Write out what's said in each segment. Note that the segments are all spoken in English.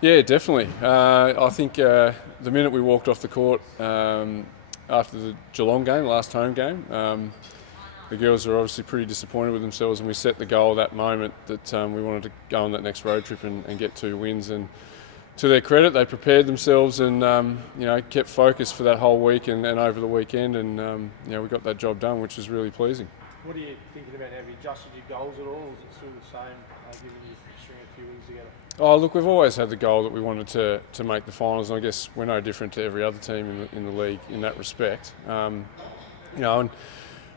Yeah, definitely. I think the minute we walked off the court after the Geelong game, last home game, the girls were obviously pretty disappointed with themselves, and we set the goal that moment that we wanted to go on that next road trip and get 2 wins. And to their credit, they prepared themselves and kept focused for that whole week and over the weekend, and we got that job done, which was really pleasing. What are you thinking about? Have you adjusted your goals at all, or is it still the same, given you string a few wins together? Oh, look, we've always had the goal that we wanted to make the finals, and I guess we're no different to every other team in the league in that respect. And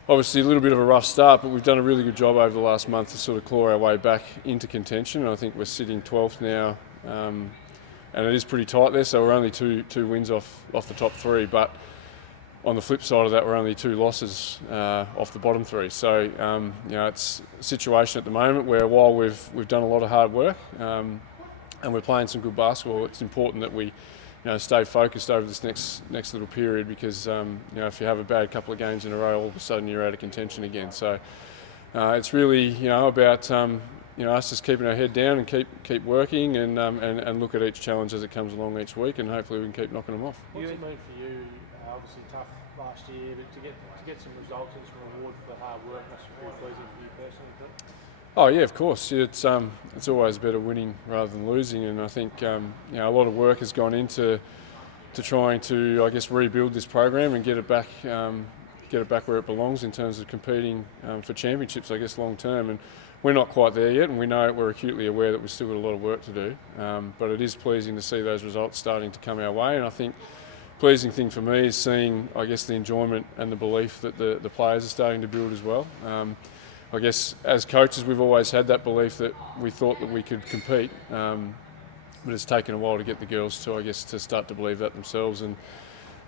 obviously a little bit of a rough start, but we've done a really good job over the last month to sort of claw our way back into contention. And I think we're sitting 12th now, and it is pretty tight there, so we're only two wins off the top 3, but on the flip side of that, we're only 2 losses off the bottom 3. So it's a situation at the moment where while we've done a lot of hard work and we're playing some good basketball, it's important that we stay focused over this next little period, because if you have a bad couple of games in a row, all of a sudden you're out of contention again. So it's really about us just keeping our head down and keep working and look at each challenge as it comes along each week, and hopefully we can keep knocking them off. What's it mean for you? Obviously tough last year, but to get some results and some reward for the hard work must be pretty pleasing for you personally, too. Oh yeah, of course. It's always better winning rather than losing, and I think a lot of work has gone into trying to, I guess, rebuild this program and get it back where it belongs in terms of competing for championships, I guess, long term. And we're not quite there yet, and we're acutely aware that we've still got a lot of work to do. But it is pleasing to see those results starting to come our way, and I think pleasing thing for me is seeing, I guess, the enjoyment and the belief that the players are starting to build as well. I guess as coaches we've always had that belief that we thought that we could compete, but it's taken a while to get the girls to start to believe that themselves, and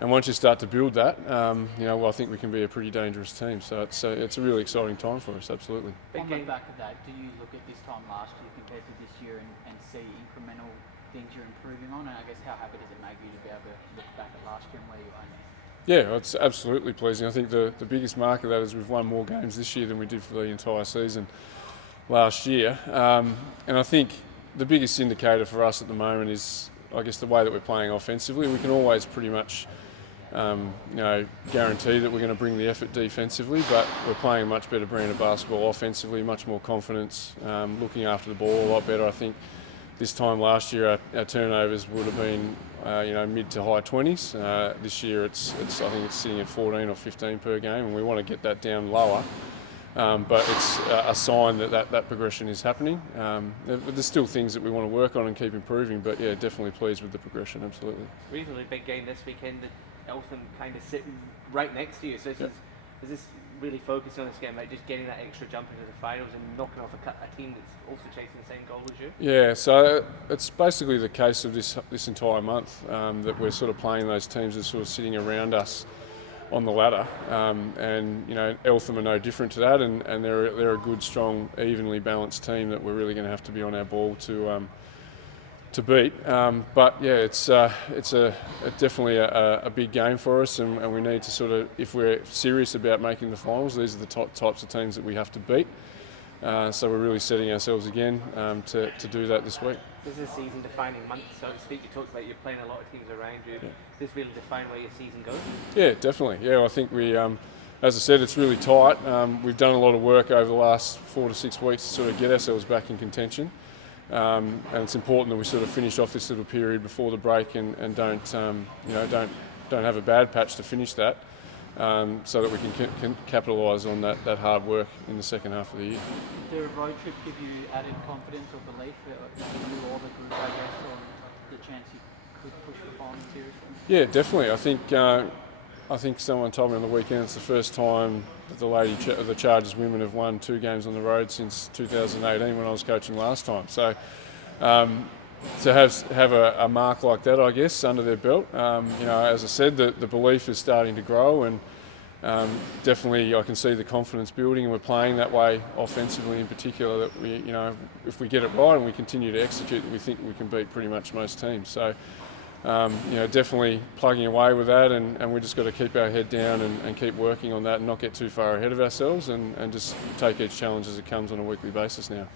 once you start to build that, I think we can be a pretty dangerous team. So it's a really exciting time for us, absolutely. On the back of that, do you look at this time last year compared to this year and see incremental things you're improving on, and I guess how happy does it make you to be able to look back at last year and where you are now? Yeah, it's absolutely pleasing. I think the biggest mark of that is we've won more games this year than we did for the entire season last year. And I think the biggest indicator for us at the moment is, I guess, the way that we're playing offensively. We can always pretty much guarantee that we're going to bring the effort defensively, but we're playing a much better brand of basketball offensively, much more confidence, looking after the ball a lot better. I think this time last year our turnovers would have been mid to high 20s. This year I think it's sitting at 14 or 15 per game, and we want to get that down lower. But it's a sign that progression is happening. There's still things that we want to work on and keep improving, but yeah, definitely pleased with the progression, absolutely. Reasonably big game this weekend, Eltham kind of sitting right next to you, so is this really focusing on this game, like just getting that extra jump into the finals and knocking off a team that's also chasing the same goal as you? Yeah, so it's basically the case of this entire month that we're sort of playing those teams that are sort of sitting around us on the ladder, and Eltham are no different to that, and they're a good, strong, evenly balanced team that we're really going to have to be on our ball to beat. But yeah, it's definitely a big game for us, and we need to sort of, if we're serious about making the finals, these are the types of teams that we have to beat. So we're really setting ourselves again to do that this week. This is a season-defining month, so to speak. You talked about you're playing a lot of teams around you. Yeah. Does this really define where your season goes? Yeah, definitely. Yeah, I think we, as I said, it's really tight. We've done a lot of work over the last 4 to 6 weeks to sort of get ourselves back in contention. And it's important that we sort of finish off this little period before the break and don't have a bad patch to finish that, so that we can capitalise on that hard work in the second half of the year. Did the road trip give you added confidence or belief that you knew all the group, I guess, or the chance you could push the final seriously? Yeah, definitely. I think someone told me on the weekend it's the first time that the Chargers women have won 2 games on the road since 2018 when I was coaching last time. So to have a mark like that, I guess, under their belt, as I said, the belief is starting to grow, and definitely I can see the confidence building, and we're playing that way offensively in particular, that we, if we get it right and we continue to execute, we think we can beat pretty much most teams. So definitely plugging away with that, and we just got to keep our head down and keep working on that and not get too far ahead of ourselves and just take each challenge as it comes on a weekly basis now.